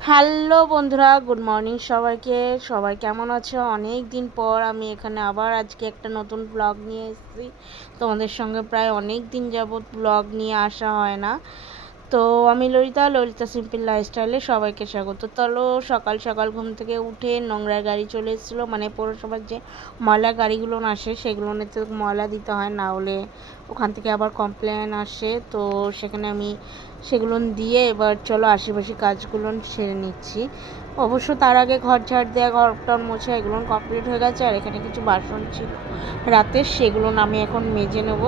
Hello বন্ধুরা, good morning সবাইকে। সবাই কেমন আছো? অনেক দিন পর আমি এখানে আবার আজকে একটা নতুন ব্লগ নিয়ে এসেছি। তোমাদের সঙ্গে প্রায় অনেক দিন যাবৎ ব্লগ নিয়ে আসা হয় না। তো আমি ললিতা ললিতা সিম্পল লাইফস্টাইলে সবাইকে স্বাগত। চলো সকাল সকাল ঘুম থেকে উঠে নোংরা গাড়ি চলে এসেছিল মানে পৌরসভার যে ময়লা গাড়িগুলো আসে সেগুলোতে ময়লা দিতে হয়, না হলে ওখান থেকে আবার কমপ্লেন আসে। তো সেখানে আমি সেগুলো দিয়ে এবার চলো আশেপাশে কাজগুলো সেরে নিচ্ছি। অবশ্য তার আগে ঘর ঝাড় দেওয়া ঘর টর মোছা এগুলো কমপ্লিট হয়ে গেছে, আর এখানে কিছু বাসন ছিল। রাতের সেগুলো আমি এখন মেজে নেব।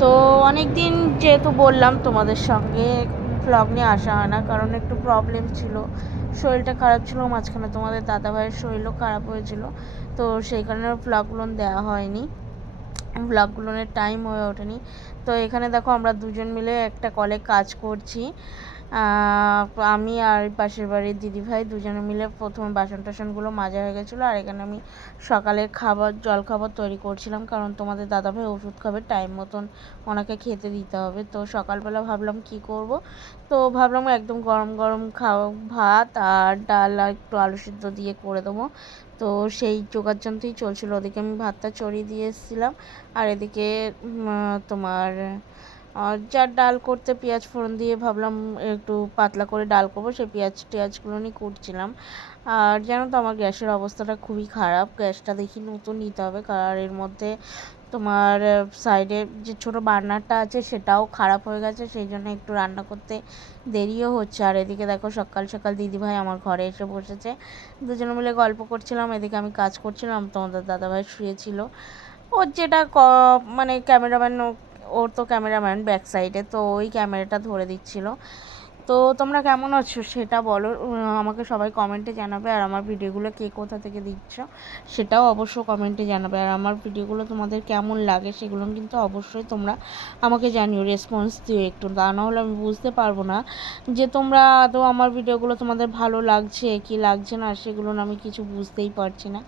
তো অনেক দিন যেহেতু বললাম তোমাদের সঙ্গে ব্লগ নিয়ে আসা হয় না, কারণ একটু প্রবলেম ছিল। শরীরটা খারাপ ছিল, মাঝখানে তোমাদের দাদাভাইয়ের শরীরও খারাপ হয়েছিল, তো সেই কারণে ব্লগগুলো দেওয়া হয়নি। ব্লগগুলোর টাইম হয়ে ওঠেনি। তো এখানে দেখো আমরা দুজন মিলে একটা কলে কাজ করছি। আমি আর পাশের বাড়ির দিদিভাই দুজনে মিলে প্রথমে বাসন টাসনগুলো মাজা হয়ে গেছিল, আর এখানে আমি সকালে খাবার, জল খাবার তৈরি করছিলাম, কারণ তোমাদের দাদাভাই ওষুধ খাবে টাইম মতন ওনাকে খেতে দিতে হবে। তো সকালবেলা ভাবলাম কি করব? তো ভাবলাম একদম গরম গরম খাওয়া ভাত আর ডাল আর একটু আলু সিদ্ধ দিয়ে করে দেবো। তো সেই যোগাযন্ত্রই চলছিল, ওদিকে আমি ভাতটা চড়িয়ে দিয়ে এসেছিলাম, আর এদিকে তোমার যার ডাল করতে পেঁয়াজ ফোড়ন দিয়ে ভাবলাম একটু পাতলা করে ডাল করব, সেই পেঁয়াজ টেয়াজগুলো নিয়ে করছিলাম। আর জানো তো আমার গ্যাসের অবস্থাটা খুবই খারাপ, গ্যাসটা দেখি নতুন নিতে হবে, কারণ এর মধ্যে তোমার সাইডে যে ছোটো বার্নারটা আছে সেটাও খারাপ হয়ে গেছে, সেই জন্য একটু রান্না করতে দেরিও হচ্ছে। আর এদিকে দেখো সকাল সকাল দিদিভাই আমার ঘরে এসে বসেছে। দুজনে মিলে গল্প করছিলাম, এদিকে আমি কাজ করছিলাম, তোমাদের দাদাভাই শুয়েছিল। ওর যেটা ক মানে ক্যামেরাম্যান ওর তো ক্যামেরাম্যান ব্যাক সাইডে তো ওই ক্যামেরাটা ধরে দিচ্ছিল। তো তোমরা কেমন আছো সেটা বলো আমাকে সবাই কমেন্টে জানাবে। আর আমার ভিডিওগুলো কে কোথা থেকে দিচ্ছ সেটাও অবশ্য কমেন্টে জানাবে। আর আমার ভিডিওগুলো তোমাদের কেমন লাগে সেগুলো কিন্তু অবশ্যই তোমরা আমাকে জানিও রেসপন্স দিও একটু। তা না হলে আমি বুঝতে পারব না যে তোমরা আদৌ আমার ভিডিওগুলো তোমাদের ভালো লাগছে, কি লাগছে না, সেগুলো আমি কিছু বুঝতেই পারছি না।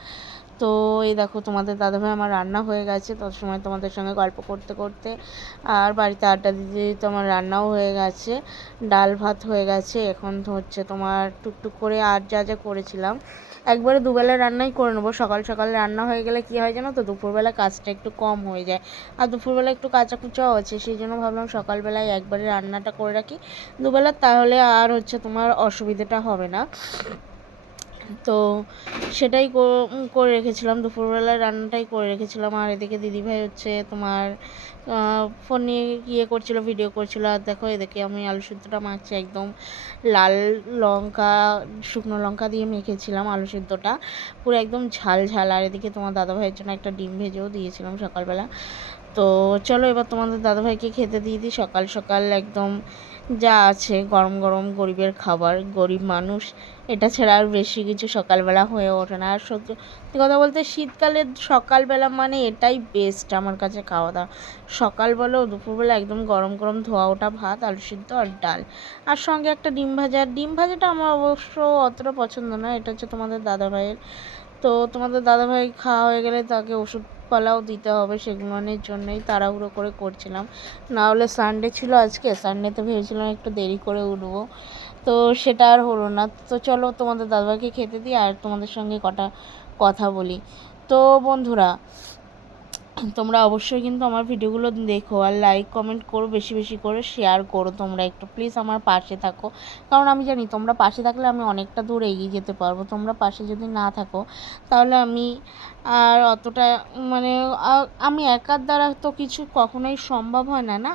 তো এই দেখো তোমাদের দাদাভাই আমার রান্না হয়ে গেছে তত সময় তোমাদের সঙ্গে গল্প করতে করতে। আর বাড়িতে আড্ডা দিতে দিতে আমার রান্নাও হয়ে গেছে, ডাল ভাত হয়ে গেছে, এখন হচ্ছে তোমার টুকটুক করে আর যা যা করেছিলাম। একবারে দুবেলা রান্নাই করে নেব, সকাল সকাল রান্না হয়ে গেলে কী হয় জানো তো, দুপুরবেলা কাজটা একটু কম হয়ে যায়। আর দুপুরবেলা একটু কাঁচা কুচাও আছে, সেই জন্য ভাবলাম সকালবেলায় একবারে রান্নাটা করে রাখি। দুবেলা তাহলে আর হচ্ছে তোমার অসুবিধাটা হবে না। তো সেটাই করে রেখেছিলাম। দুপুরবেলায় রান্নাটাই করে রেখেছিলাম। আর এদিকে দিদিভাই হচ্ছে তোমার ফোন নিয়ে ইয়ে করছিল ভিডিও করছিল। আর দেখো এদিকে আমি আলু সিদ্ধটা মাখছি একদম লাল লঙ্কা, শুকনো লঙ্কা দিয়ে মেখেছিলাম আলু সিদ্ধটা। পুরো একদম ঝাল ঝাল। আর এদিকে তোমার দাদাভাইয়ের জন্য একটা ডিম ভেজেও দিয়েছিলাম সকালবেলা। তো চলো এবার তোমাদের দাদাভাইকে খেতে দিয়ে দিই। সকাল সকাল একদম যা আছে, গরম গরম গরিবের খাবার, গরিব মানুষ। এটা ছাড়া আর বেশি কিছু সকালবেলা হয়ে ওঠে না। আর সত্যি কথা বলতে শীতকালে সকালবেলা মানে এটাই বেস্ট আমার কাছে খাওয়া দাওয়া। সকাল বলো, দুপুরবেলা একদম গরম গরম ধোয়া ওঠা ভাত, আলু সিদ্ধ আর ডাল। আর সঙ্গে একটা ডিম ভাজা। ডিম ভাজাটা আমার অবশ্য অতটা পছন্দ না। এটা হচ্ছে তোমাদের দাদাভাইয়ের। তো তোমাদের দাদাভাই খাওয়া হয়ে গেলে তাকে ওষুধ পালাও দিতে হবে সেগুলোর জন্যই তাড়াহুড়ো করে করছিলাম। না হলে সানডে ছিল আজকে সানডেতে ভেবেছিলাম একটু দেরি করে উঠবো। তো সেটা আর হলো না। তো চলো তোমাদের দাদাকে খেতে দিই আর তোমাদের সঙ্গে কটা কথা বলি। তো বন্ধুরা, তোমরা অবশ্যই কিন্তু আমার ভিডিওগুলো দেখো আর লাইক কমেন্ট করো, বেশি বেশি করে শেয়ার করো তোমরা একটু। প্লিজ আমার পাশে থাকো। কারণ আমি জানি তোমরা পাশে থাকলে আমি অনেকটা দূর এগিয়ে যেতে পারব। তোমরা পাশে যদি না থাকো, তাহলে আমি আর অতটা মানে আমি একার দ্বারা তো কিছু কখনোই সম্ভব হয় না না?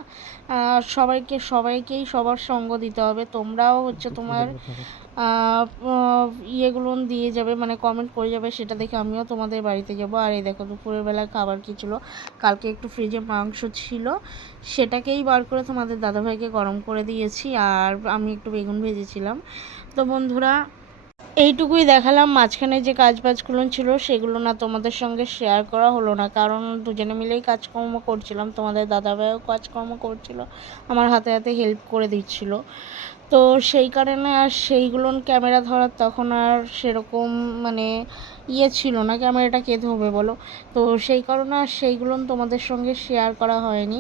সবাইকে, সবাইকেই সবার সঙ্গ দিতে হবে। তোমরাও হচ্ছে তোমার ইয়েগুলো দিয়ে যাবে মানে কমেন্ট করে যাবে, সেটা দেখে আমিও তোমাদের বাড়িতে যাব। আর এই দেখো, দুপুরের বেলা খাবার কী ছিল? কালকে একটু ফ্রিজে মাংস ছিল। সেটাকেই বার করে তোমাদের দাদাভাইকে গরম করে দিয়েছি। আর আমি একটু বেগুন ভেজেছিলাম। তো বন্ধুরা এইটুকুই দেখালাম, মাঝখানে যে কাজ বাজগুলো ছিল সেগুলো না তোমাদের সঙ্গে শেয়ার করা হলো না। কারণ দুজনে মিলেই কাজকর্ম করছিলাম, তোমাদের দাদাভাইও কাজকর্ম করছিল, আমার হাতে হাতে হেল্প করে দিচ্ছিল। তো সেই কারণে আর সেইগুলো ক্যামেরা ধরার তখন আর সেরকম মানে ইয়ে ছিল না, ক্যামেরাটা কে ধরবে বলো? তো সেই কারণে আর সেইগুলো তোমাদের সঙ্গে শেয়ার করা হয়নি।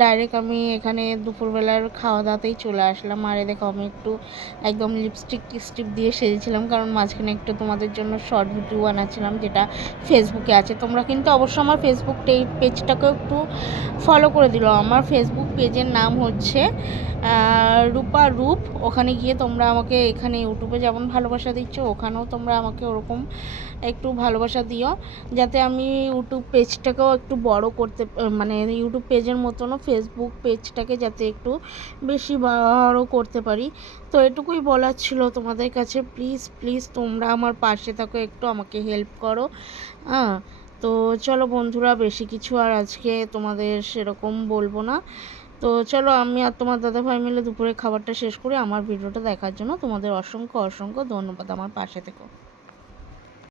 ডাইরেক্ট আমি এখানে দুপুরবেলার খাওয়া দাওয়াতেই চলে আসলাম। আর এ দেখো, আমি একটু একদম লিপস্টিক টিপস্টিক দিয়ে সেজেছিলাম, কারণ মাঝখানে একটু তোমাদের জন্য শর্ট ভিডিও বানাচ্ছিলাম, যেটা ফেসবুকে আছে। তোমরা কিন্তু অবশ্যই আমার ফেসবুক পেজটাকেও একটু ফলো করে দিল। আমার ফেসবুক পেজের নাম হচ্ছে রূপা রূপ ওখানে গিয়ে তোমরা আমাকে এখানে ইউটিউবে যেমন ভালোবাসা দিচ্ছ, ওখানেও তোমরা আমাকে ওরকম একটু ভালোবাসা দিও। যাতে আমি ইউটিউব পেজটাকেও একটু বড় করতে মানে ইউটিউব পেজের মতনও ফেসবুক পেজটাকে যাতে একটু বেশি বড় করতে পারি। তো এটুকুই বলার ছিল তোমাদের কাছে। প্লিজ প্লিজ তোমরা আমার পাশে থাকো, একটু আমাকে হেল্প করো। হ্যাঁ তো চলো বন্ধুরা, বেশি কিছু আর আজকে তোমাদের সেরকম বলব না। তো চলো আমি আর তোমার দাদা ভাই মিলে দুপুরে খাবারটা শেষ করে। আমার ভিডিওটা দেখার জন্য তোমাদের অসংখ্য অসংখ্য ধন্যবাদ। আমার পাশে থেকো।